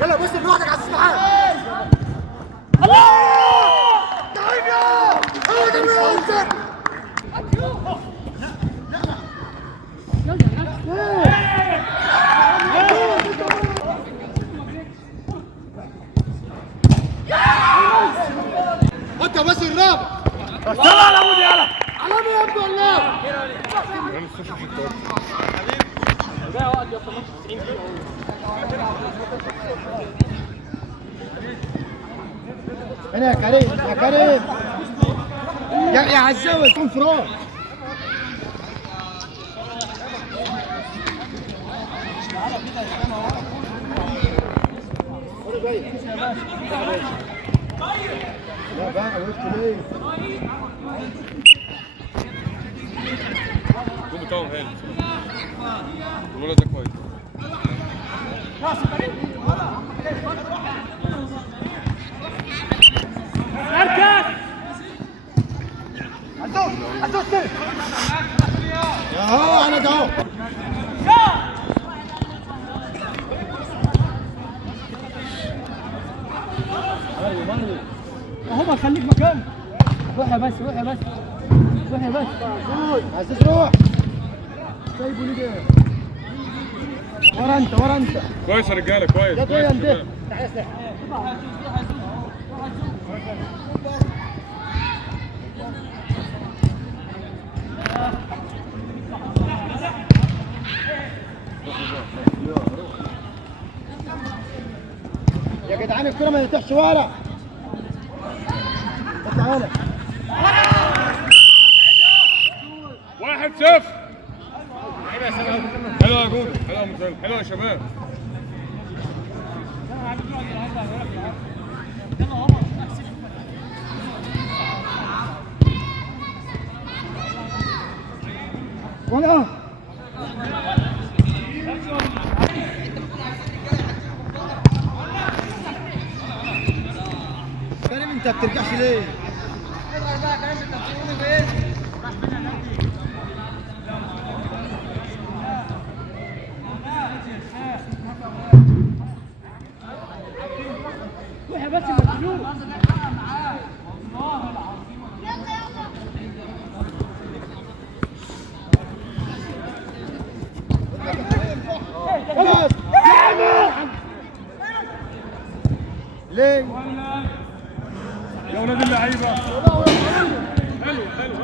يلا بص لوحدك على السباحات. تعال يا هو ده بيوصل. انت بس الرابع بس يلا على ابو ديالا على مين يا ابن الله. هنا يا كريم يا كريم يا عزاوي كون فراغ. لا بقى وش ليه؟ الجول بتاعهم هاني الولد ده كويس. اهو انا ده اهو. اهو خليك مكانك. روح يا بس روح يا بس روح يا بس. عزيز روح. سايبه ليه ده؟ ورا انت ورا انت. كويس يا رجاله كويس. ده ده ده. يا جدعان الكرة ما تفتحش ورا. تعالى 1-0. حلو يا جود حلو يا مسلم حلو يا شباب. ولا كريم انت بترجعش ليه؟ روح يا بس المسلوق. خلاص ليه؟ يا ولاد اللعيبه. حلو حلو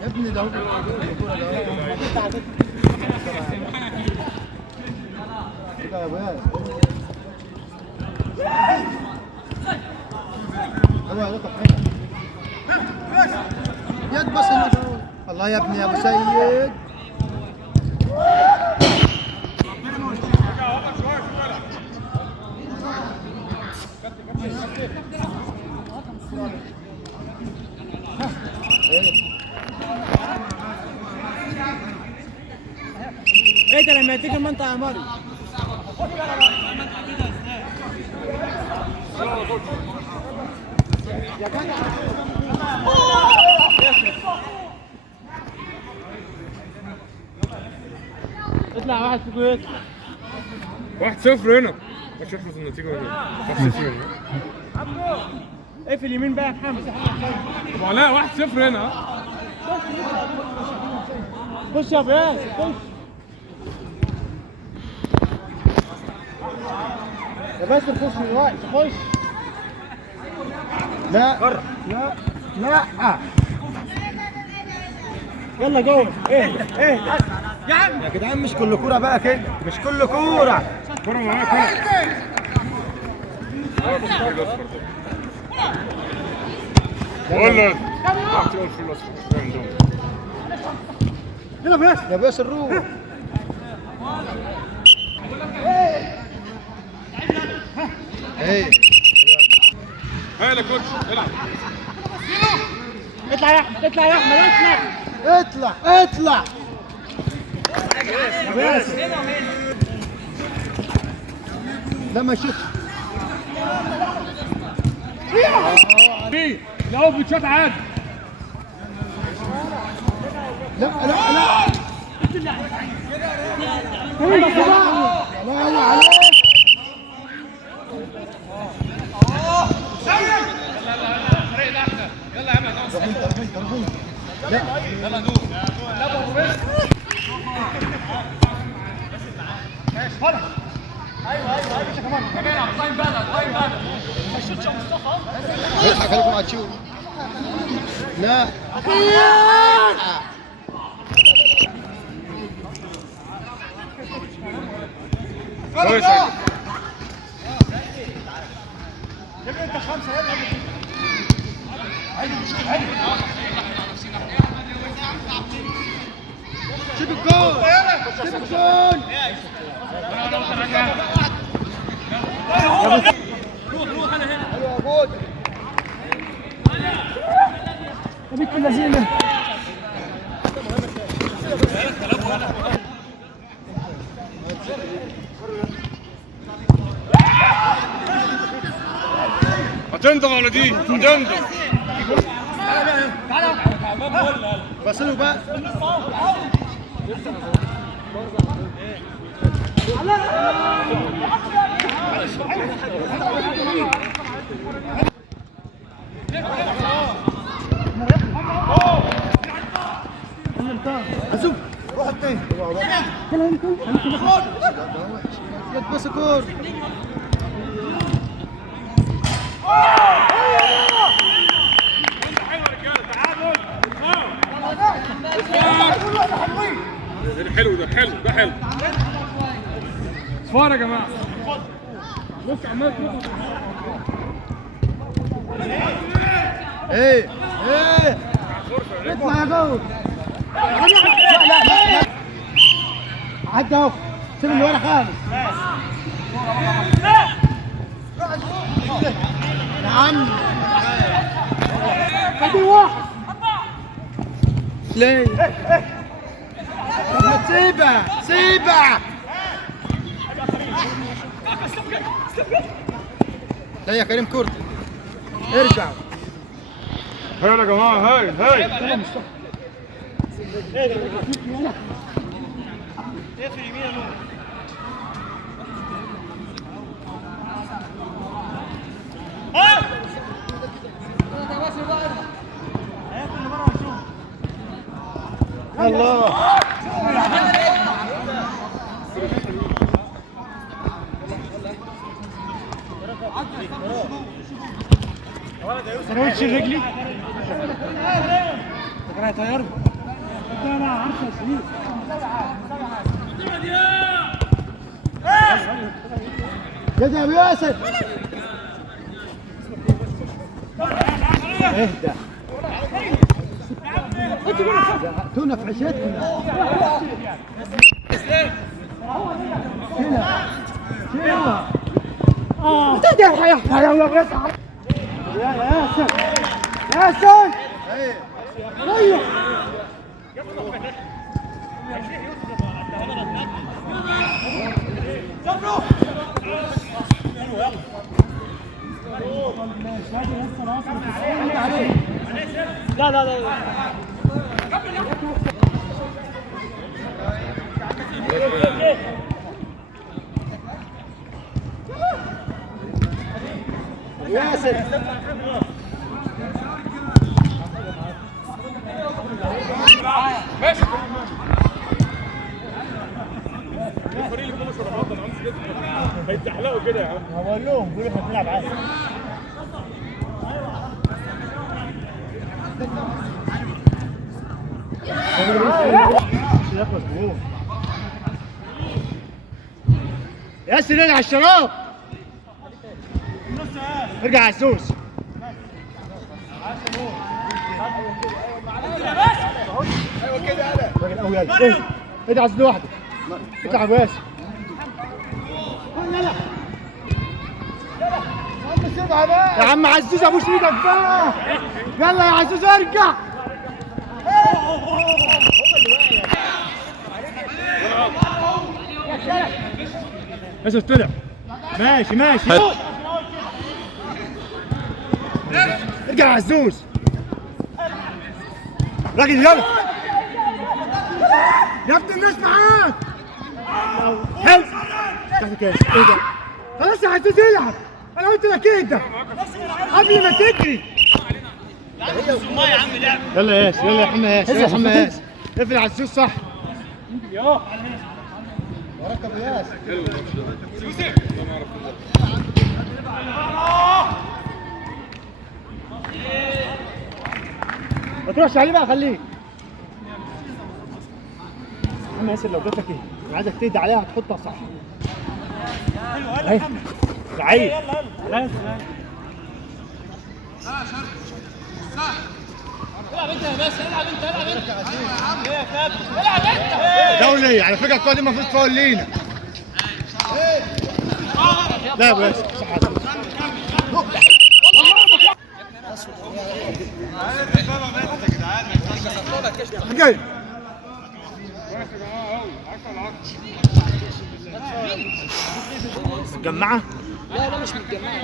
يا ابني ده يا ابويا يد بس الله يا ابني يا ابو سيد. ايه ده لما يديك المنطقه يا ماري. يا جدع اطلع واحد فيكم يطلع. 1-0 هنا. مش هتخلص النتيجه ولا 1-0 هنا. اقفل اليمين بقى يا محمد. ابو علاء 1-0 هنا. خش يا بياس خش. يا بس تخش من الوقت خش. لا لا لا يلا جوه. ايه ايه يا عم يا جدعان مش كل كوره بقى كده مش كل كوره. كوره معاك هنا. ولا يلا بس يا بس الروح. ايه هلا كوتش العب. اطلع يا احمد اطلع يا احمد اطلع. اطلع يا بس لا ما شفتش. لو بتشوت عادي. لا لا لا الله عليك. اضحك عليكم هتشوف. لا كويس. انت خمسه يلا. شوف الجول شوف الجول. روح انا هنا. حلو يا بود. يا بنت اللذينه. هتندم على دي هتندم. بس له بقى. اشوف روح الثاني. بس كور. ده حلو ده حلو ده حلو. صفار يا جماعه. بص عمال ايه ايه اطلع يا جول. لا عدى اهو. سيب اللي ورا خالص. يا عم ادي واحد. ليه؟ طب ما تسيبها سيبها. لا يا كريم كورت ارجع. هاي يا جماعه هاي هاي. الله سراويتش الرجلي. فكرة هيطيرني. انا عارفه يا شريف. كده يا ابو ياسر. اهدى. تونا في عشيتكم. هنا تدير حياتها يا ولد. يا ياسر ياسر. ايوه لا لا لا. ياسر ماشي. الفريق اللي كله شربات انا عامل كده هيتحلقوا كده يا عم. هقول لهم قولوا احنا بنلعب عادي. ياسر ارجع على الشراب. ارجع على السوس. ايوه كده انا الراجل قوي. يلا ايه ادعس لوحدك. اطلع يا ابو ياسر. يلا يا عم عزوز ابوس ايدك بقى. يلا يا عزوز ارجع. ياسر طلع. ماشي ماشي. ارجع يا عزوز راجل يلا يا ابني الناس معاك حلو تحت كاس ايه ده خلاص يا عزوز العب انا قلت لك ايه ده قبل ما تجري يلا يا ياس يلا يا حمى ياس يلا يا حمى ياس اقفل عزوز صح وراك ابو ياس ما تروحش عليه بقى خليه عم ياسر لو جات لك ايه انا عايزك تهدى عليها هتحطها صح اهي لعيب العب انت يا باشا العب انت العب انت ايه يا كابتن العب انت دولي على فكره الكوره دي المفروض تفاول لينا لا يا ابو ياسر صح جاي متجمعة؟ لا مش متجمعة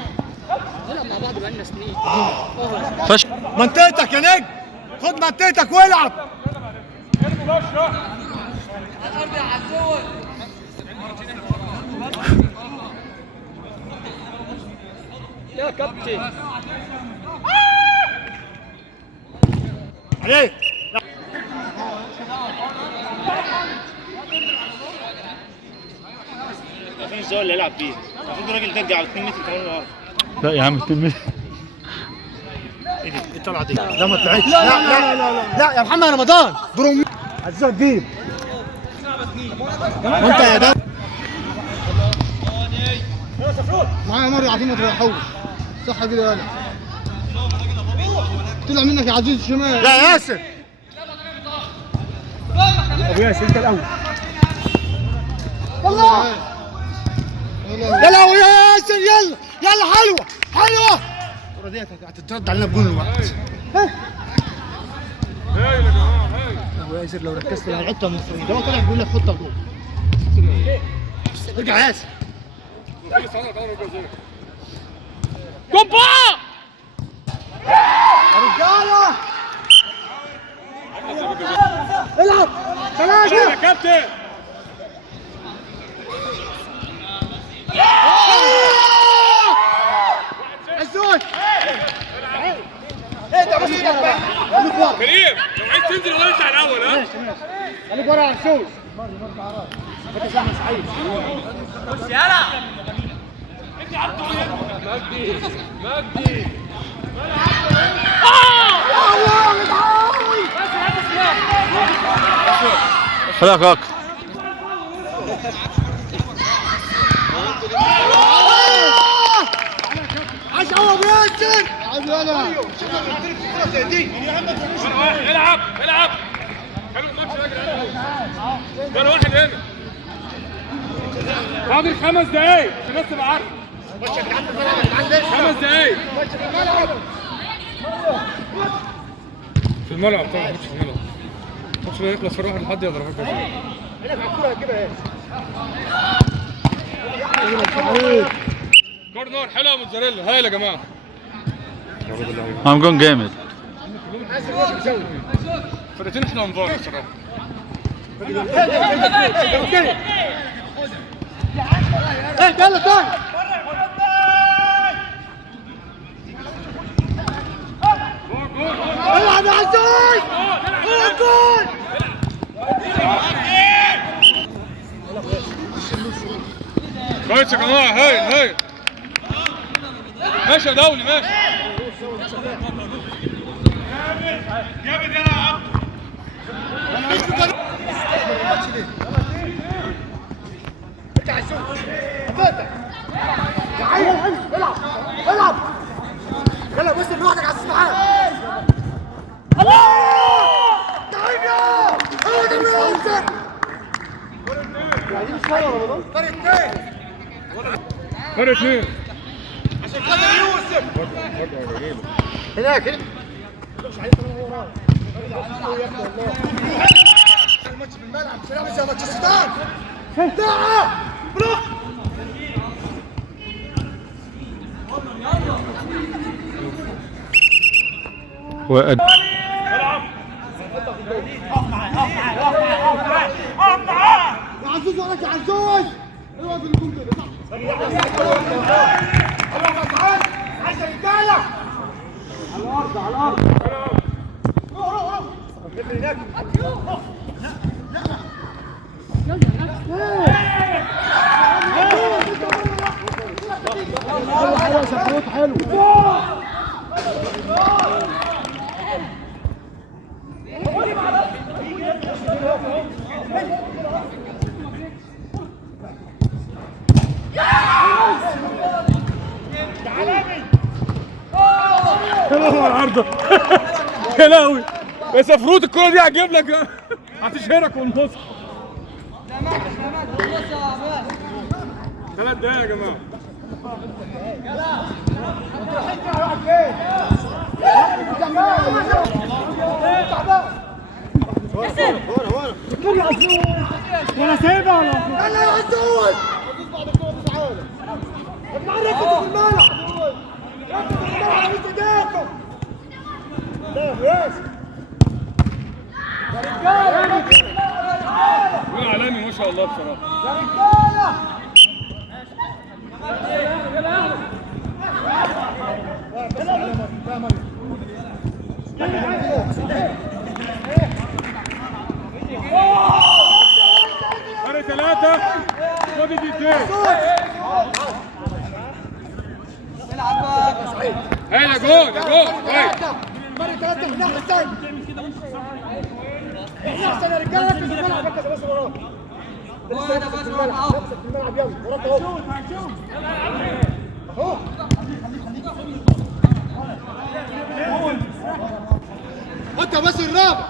نلعب مع بعض بقالنا سنين منطقتك يا نجم خد منطقتك والعب يا كابتن عليك في الزول اللي يلعب فيه المفروض الراجل ترجع 2 متر كمان ورا لا يا عم 2 متر. ايه دي الطلعه دي لا ما طلعتش لا لا لا لا يا محمد رمضان بروم عزيز جيب وانت يا ده معايا مره عارفين ما تروحوش صح كده يا ولد طلع منك يا عزيز الشمال لا ياسر ابو ياسر انت الاول والله يلا ابو ياسر يلا يلا حلوه حلوه الكره دي هتترد علينا بجول الوقت هايل يا جماعه هايل ابو ياسر لو ركزت هيحطها من فريد ده هو طلع بيقول لك حطها جول ارجع يا ياسر كوبا رجاله العب ثلاثه يا كابتن عزوز ايه ده بس ايدك بقى خليك ورا كريم لو عايز تنزل ولا انت على الاول ها خليك ورا يا عزوز فاكر احمد سعيد بص يلا مجدي خلاك هاك عاش قوي ابو ياسر عايز يلا العب العب حلو الماتش ده واحد هنا فاضل 5 دقايق عشان الناس تبقى عارفه 5 دقايق في الملعب طبعا ماتش في الملعب الماتش ده يخلص في واحد لحد يضرب هنا على الكوره كده يا كورنر حلو يا موتزاريلا هايل يا جماعه I'm going جامد. فرقتين احنا انظار بصراحه يلا تاني العب يا عزوز جول كويس يا جماعه هايل هايل ماشي يا دولي ماشي جامد يا عم ارجع عزوز العب العب يلا بص لوحدك على السمعان الله تعال يا هو ده بيوصل يعني مش فاهم رمضان فرق 2 فرق 2 عشان خاطر يوسف هناك مش عليه كمان هو رايح الماتش في الملعب سلام زي ماتش السودان تعال بروح وقد يا عزوز وراك يا عزوز. ايوه في الجون كده صح. عايز رجاله على الارض على الارض. روح هناك. حلو شفروت حلو. يا العارضة يا لهوي يا سفروت الكرة دي هتجيب لك هتشهرك والنص. 3 دقايق يا جماعة. ولا سايبها ولا يلا يا عزوز. اطلع ركزوا في الملعب. ركزوا في الملعب مش ايديكم. ده ياسر يا رجاله. جول عالمي ما شاء الله بصراحة. يا رجاله فرق 3 خد دقيقتين. هيا جول يا جول كويس. فرق 3 في الناحيه الثانيه. احنا احسن يا رجاله. ركزوا في الملعب. ركزوا بس وراك. امسك في الملعب. امسك في الملعب يلا وراك اهو. اهو انت بس الرابع.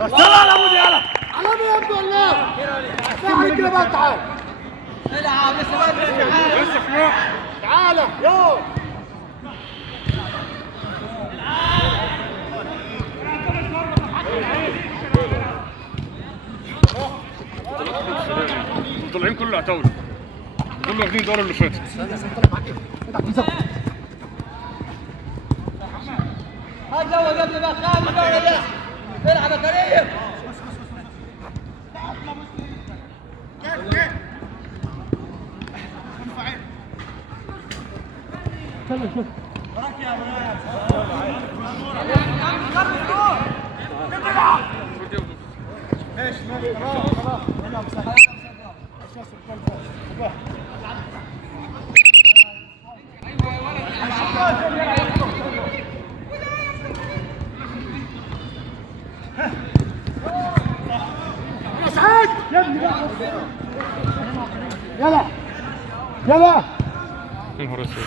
يلا على ابو ديالا. على ابو يا ابن الله. تعال كده بقى. تعال العب لسه بدري. لسه في واحد. تعال يلا. طالعين كله عتاولة. دول واخدين الدورة اللي فاتت. هات زود يا ابني بقى. خامس بقى ولا العب يا كريم. يا سعد يا ابني بقى. يلا يلا. يا نهار اسود.